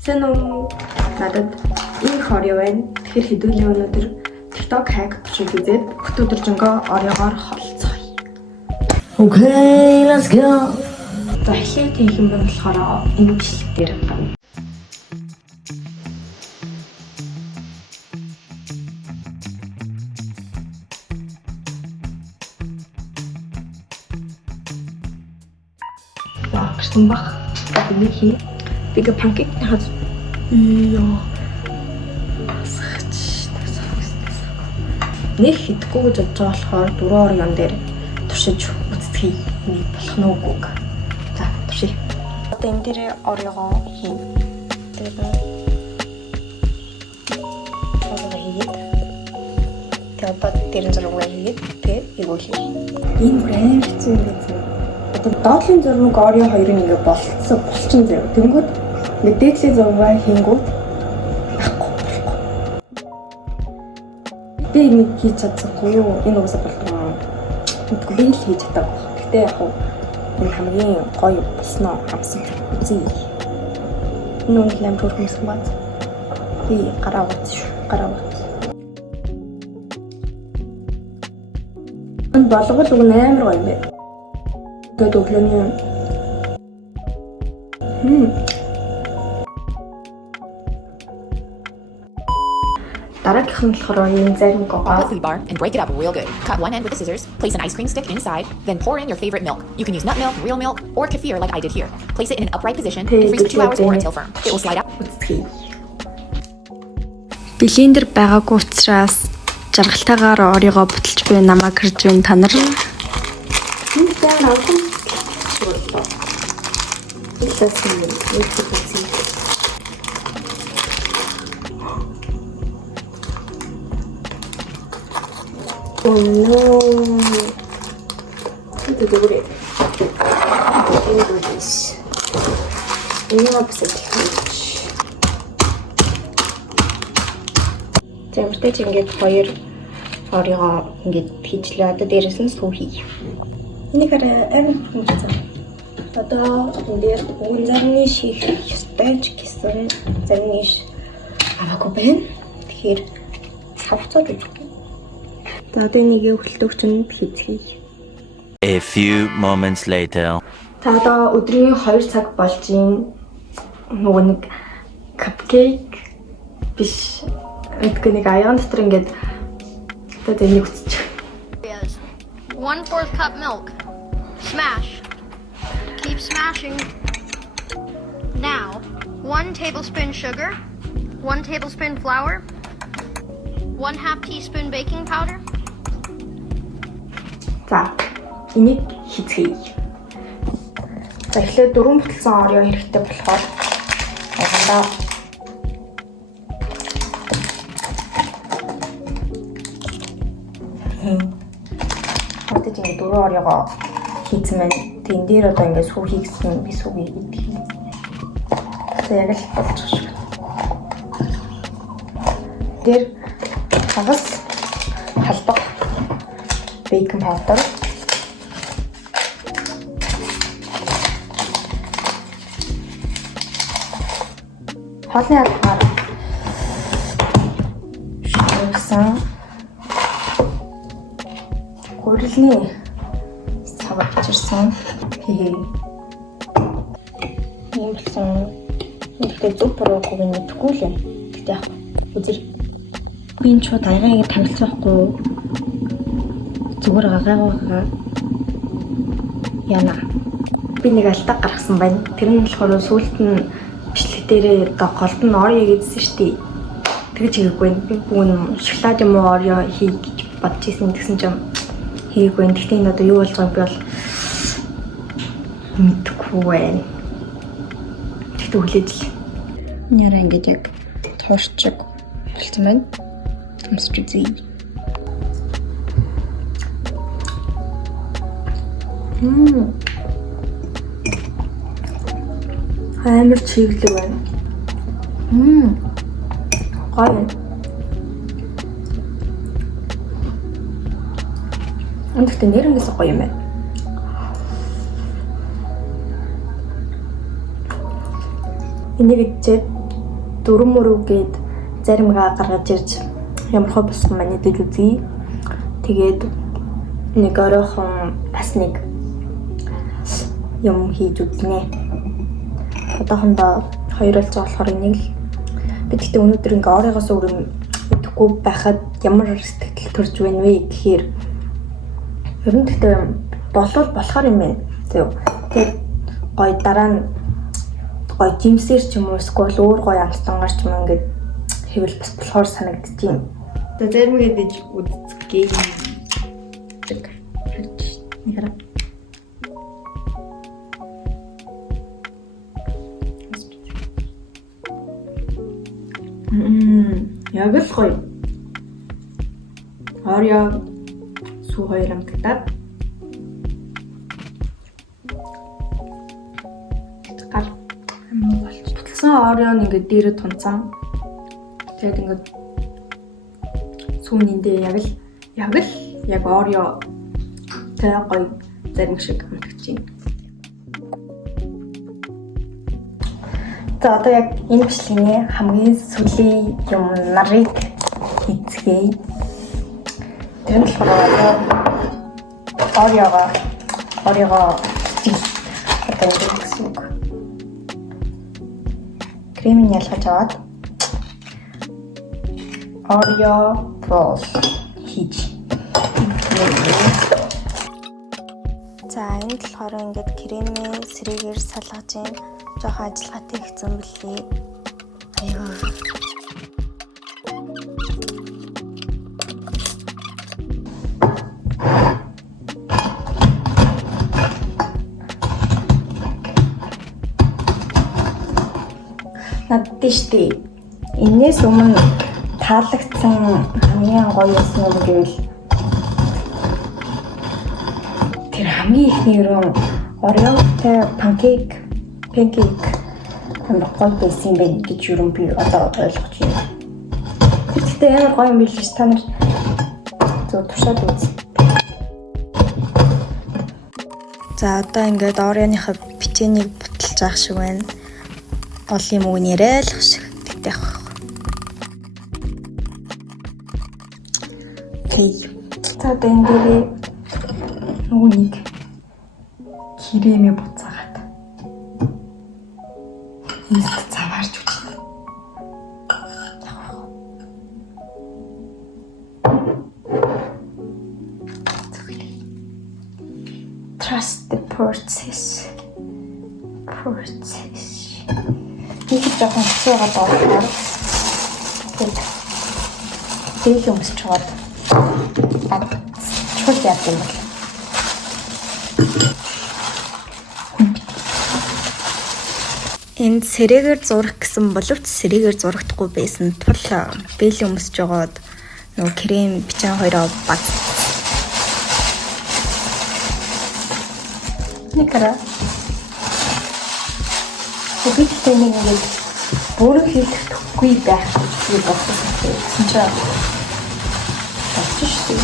Сэн надад их Oreo байна. Тэгэхээр хэдүүлээ өнөөдөр TikTok hack шиг үзээд бүх өдөржингөө Oreo-гоор холцооё. Okay, let's go. За эхлээд хийх юм бол болохоор энэ бичлэг дээр гэрсэн баг. Энийг хий. Биг панкейк хаз. Йоо. Нэг хитгүү гэж бодож байгаа болохоор 4 Oreo-н дээр туршиж үзтгий. Нэг болох нь үгүй. За туршия. Одоо энэ дээр Oreo-го хийн. Тэгээд одоо дээрэн зураг хийгээд тэгээд игүүлээ. Энэ брэнд хэцүү юм гэсэн. Одоо доотлын зураг Oreo 2-ын ингээ болчихсон заяа. Тэнгүүд мэдээллийн зураг хийнгүүт байхгүй. Би нэг хийж чадсангүй юу? Энэ уусаа болтгоо. Мэдгүй би л хийж чадаагүй. Гэтэ яг энэ хамгийн гоё болсноо хамсан үзье. Энэ үнэхээр амар хөрхөмсөн бац. Би гараа уц шүү. Гараа уц. Энэ болгол үг амар гоё юм байна. Тэгээд өглөөний дараагийнх нь болохоор энэ зарим гоо. Food bar and break it up real good. Cut one end with the scissors, place an ice cream stick inside, then pour in your favorite milk. You can use nut milk, real milk, or kefir like I did here. Place it in an upright position and freeze for 2 hours or until firm. It will slide out. Блендер байгаагүй учраас жаргалтайгаар Oreo-го буталж буй намайг хэрж байна та нар. Энэ дээр авсан. Oh no! What did you do? English. За үртэй чи ингээд хоёр Oreo ингээд хийжлээ. Одоо дээрээс нь сүү хий. Энийг арай хэмжээ. Одоо энэ дээр өгөн зарны ших ёстой ч гэсэн зарны аваагүй байна. Тэгэхээр савцаад үзье. За одоо энийг хөдөлгөгчөнд хийцгээе. A few moments later. Та одоо өдрийн 2 цаг болж ийн нөгөө нэг cupcake биш эдгээр нэг аян дотор ингээд одоо энийг үтчих. 1/4 cup milk. Smash. Keep smashing. Now, 1 tablespoon sugar, 1 tablespoon flour, 1/2 teaspoon baking powder. За, энийг хийцгээе. За, эхлээд 4 буталсан Oreo хэрэгтэй болохоор ягаандаа одоо тийм 4 Oreo-го хийцэн байна. Тэн дээр одоо ингээд сүү хийгсэн би сүүг идэх. За, яг л болчих шиг. Тэр хагас халбаг бейкинг паудер хоолны алгаар шүүгсэн гурилны сав авчирсан ийм болсон нэгтэй зүг буруугүй мэдхгүй л юм. Гэтэ яг үзэр би энэ чууд аягааг танилцахгүй зүгээр гагаагаа яна би нэг алтаа гаргасан байна. Тэр нь болохоор сүүлд нь бичлэг дээрээ голд нь Oreo гэдсэн шүү дээ. Тэгэж хийгээгүй. Би бүгэн шоколад юм уу Oreo хий гэж бодож ирсэн гэсэн чинь хийгээгүй. Гэхдээ энэ одоо юу болж байгааг би бол мэдгүй байна. Тэгтээ хүлээж л. Няраа ингэж яг туушчиг болсон байна. Амсч үзье. Амар чиглэг байна. Гоё. Эндээ нэрнээс гоё юм байна. Энийг идчихэд дүрм мөрөв гээд заримгаа гаргаж ирж ямархуу болсон маань идэж үзье. Тэгээд нэг оройхон бас нэг юм хийж үзнэ. Одоохондоо 2 болж байгаа болохоор энийг л би тэгтээ өнөөдөр ингээ оройгоос өөр юм идэхгүй байхад ямар сэтгэл төрж байна вэ гэхээр ер нь тэгтээ болохоор юм байна. Тэгээд гоё дараа нь гоё жимсээр ч юм уу эсвэл өөр гоё амтангаар ч юм ингээд хэвэл бас болохоор санагдчих юм. Тэгээд зарим гэдэж үзцгээ нэг хараа. Яг л гоё. Орё сүү хоёр амтагдаад гал болж туталсан орё ингээд дээрээ тунцсан. Тэгээд ингээд сүүниндээ яг орё тэг гоё зарим шиг амтгаж байна. За одоо яг энэ бичлэгийн хамгийн сүүлийн юм нарыг хийцгээе. Тэр нь болохоор орёгоо чиг одоо ингэ гэсэн үг. Кремийг ялгаж аваад орё бол хийж. За энэ болохоор ингээд кремийн сэрээгээр салгаж ийн жоохон ажиллагаатай хийсэн билээ. Айгуу. Надад тийштэй. Энээс өмнө таалагдсан хамгийн гоё юм гэвэл тэр хамгийн ихний өрөө Ореотой панкейк гоё байсан юм байна гэж юу юм би одоо ойлгож байна. Тэгтээ ямар гоё юм биш та нар зөв туршаад үз. За одоо ингээд Ореоныхоо печенийг буталж авах шиг байна. Гол юм уу нэрэл шиг тэгтэй авах. Окей. За одоо ингээд нүг кремээ буцаагаад ийст цаваарч үзнэ. Trust the process. Их жоохон хэцүү байгаа болохоор тэгээд юмс чод чууд яах юм бэ? Энд сэрээгээр зурах гэсэн боловч сэрээгээр зурагдахгүй байсан тул бэлэн өмсөж жоод нөгөө крем бичэн хоёроо бат. Никара. Бүгдээ нэг ингэж бүрэн хийхгүй байх гэж бодсон гэсэн чинь болчих шүү.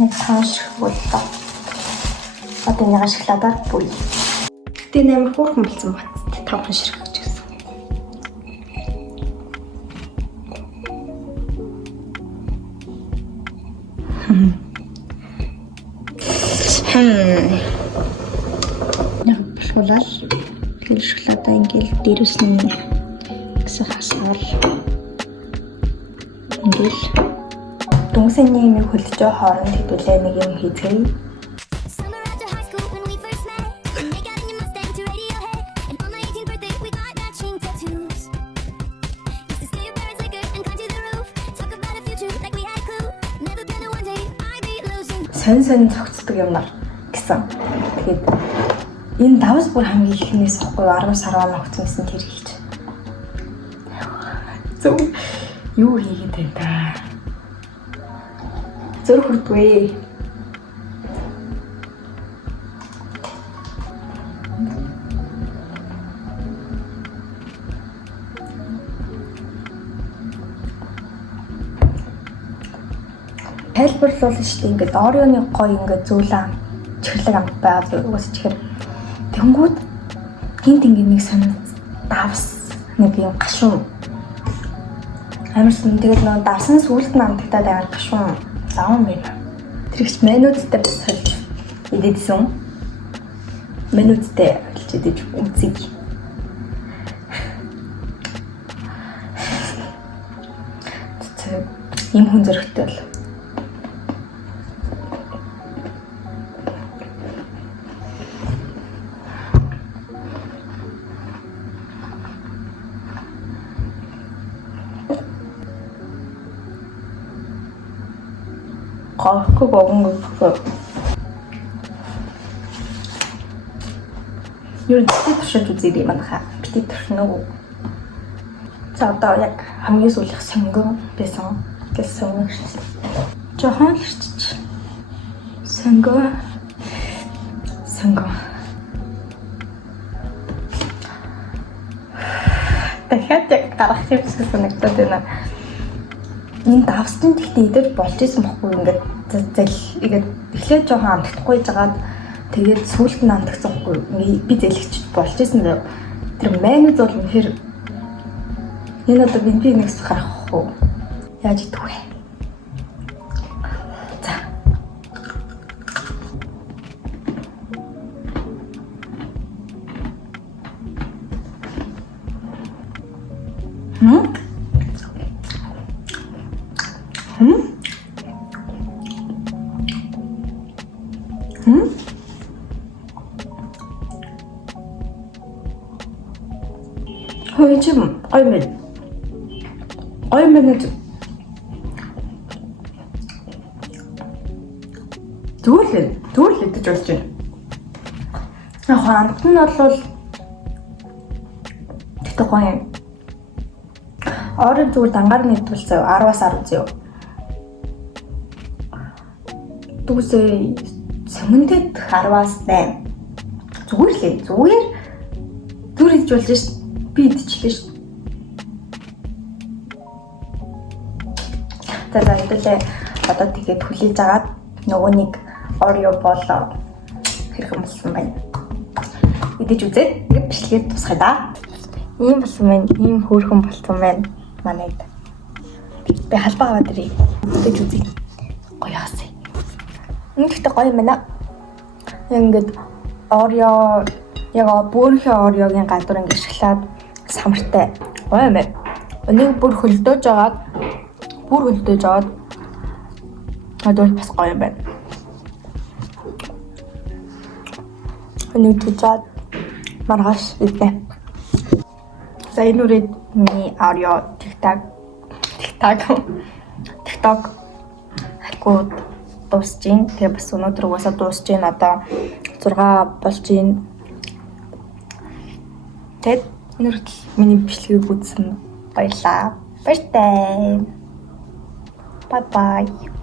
Нэг хааш боллоо. Одоо нэг ашиглаад бүр. Гэтэ нэмэр хөөрхөн болсон бат. Тавхан ширхэж гэсэн. Яг бушуулаад тэгэл шоколадаа ингээл дээрээс нь гэсэн хасаал. Ингээл дүнгийн юм хөлж байгаа хооронд хэдүүлээ нэг юм хийцгээе. Сонь цогцдог юмнаар гэсэн. Тэгээд энэ давс бүр хамгийн ихнээс ихгүй 10 сар ногцсон тэр хийж. Зөв юу хийгээд байна та? Зөрөх хүрдгүй. Тайлбарлуулна шүү дээ. Ингээд Ореоны гоё ингээд зөөлөн чихлэг амт байгаа зүгээс чихэр Тэнгүүд гинт нэг сонир давс нэг юм гашуун. Амарсан тэгээд нөгөө давсан сүлд намтагтаад байгаа гашуун лаван байна. Тэр их менюдтэй сольж идэдсэн. Менюдтэй болж идэж үзье. Ийм хүн зөрөгтэй бол. Гоохгүй гоогүй. Юу ч туршиж үзээ юм хаа. Бити туршна уу. За одоо яг хамгийн сүүлийнх сонгон байсан. Гэсэн үг шүү. Жохон л ирчих. Сонгон. Дахиад яг гарах юмсан санагдаад байна. Энэ давстан гэхдээ идэж болж исэн бохгүй ингээд ингээд эхлээд жоохон амтдахгүй жагаад тэгээд сүүлд нь амтгсан бохгүй би зэлгч болж исэн дээ. Тэр менюд бол үнэхээр энэ одоо би нэгс гарахгүй. Яаж идэх вэ? За. Хөөе чим оймэн Түл идэж болж байна. Яг хамт нь бол тэгтээ гоё юм. Орон зүгээр дангаар нь идүүлсэн 10-аас 10 зөө. Түгсээ сэмэнтэд 10-аас 8. Зүгээр идэж болж шít. Би идчихлээ шít. За идүүлээ. Одоо тэгээд хүлээж агаад нөгөө нэг Oreo болоо хэрхэн болсон байна. Идэж үзээд ингээд бичлэгээр тусгая да. Ийм болсон байна. Ийм хөөрхөн болсон байна. Манайд. Би халбаа аваад ирээ. Идэж үзье. Гоё яасан. Гэхдээ гоё юм байна. Ингээд Oreo яг бөөрхөн Oreo-гийн гадуур ингээд шоколад самартай. Гоё юм байна. Энийг бүр хөлдөөж агаад одоо бас гоё юм байна. Энийг тужаад маргааш идэ. За энэ үрээд миний Oreo TikTok хакууд дуусж гин. Тэгээ бас өнөөдөр угаасаа дуусж гин. Одоо 6 болж гин. Тэгэд энэ үрээд миний бичлэгийг үзсэн баярлаа. Баяртай. Bye bye.